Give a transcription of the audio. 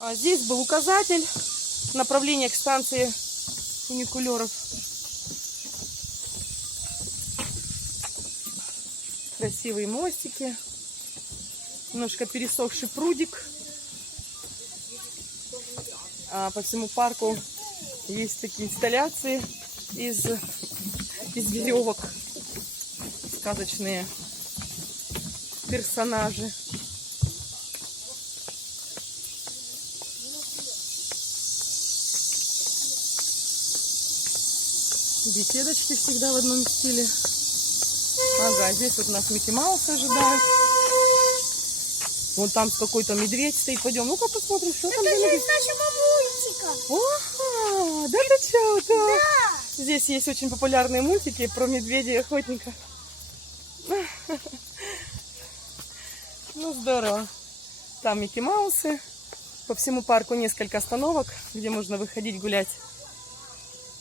Здесь был указатель направления к станции фуникулеров. Красивые мостики. Немножко пересохший прудик. По всему парку есть такие инсталляции из веревок. Сказочные персонажи. Беседочки всегда в одном стиле. Ага, здесь вот нас Микки Маус ожидает. Вон там какой-то медведь стоит. Пойдем, ну-ка посмотрим, что там за медведь. Ага, да ты что? Да. Здесь есть очень популярные мультики про медведя и охотника. Ну, здорово. Там Микки Маусы. По всему парку несколько остановок, где можно выходить гулять.